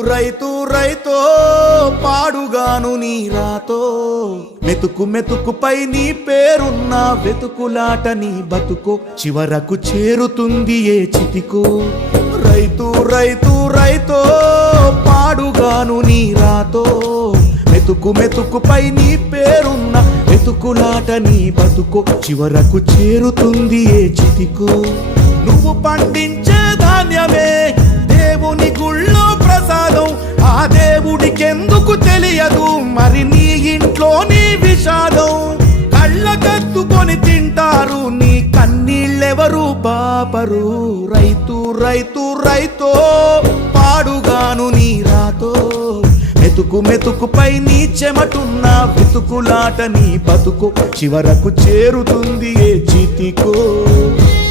రైతు రైతో పాడుగాను నీ రాతో మెతుకు మెతుకుపై నీ పేరున్న వెతుకులాట నీ బతుకో చివరకు చేరుతుంది ఏ చితికో రైతు రైతు రైతో పాడుగాను నీ రాతో మెతుకు మెతుకుపై నీ పేరున్న వెతుకులాట నీ బతుకో చివరకు చేరుతుంది ఏ చితికో నువ్వు పండించే ధాన్యమే దేవుని గుళ్ళో ప్రసాదం ఆ దేవుడికెందుకు తెలియదు మరి నీ ఇంట్లో నీ విషాదం కళ్ళకత్తుకొని తింటారు నీ కన్నీళ్ళెవరు పాపరు రైతు రైతు రైతో పాడుగాను నీ రాతో మెతుకు మెతుకుపై నీ చెమటున్న వెతుకులాట నీ బతుకు చివరకు చేరుతుంది ఏ చితికో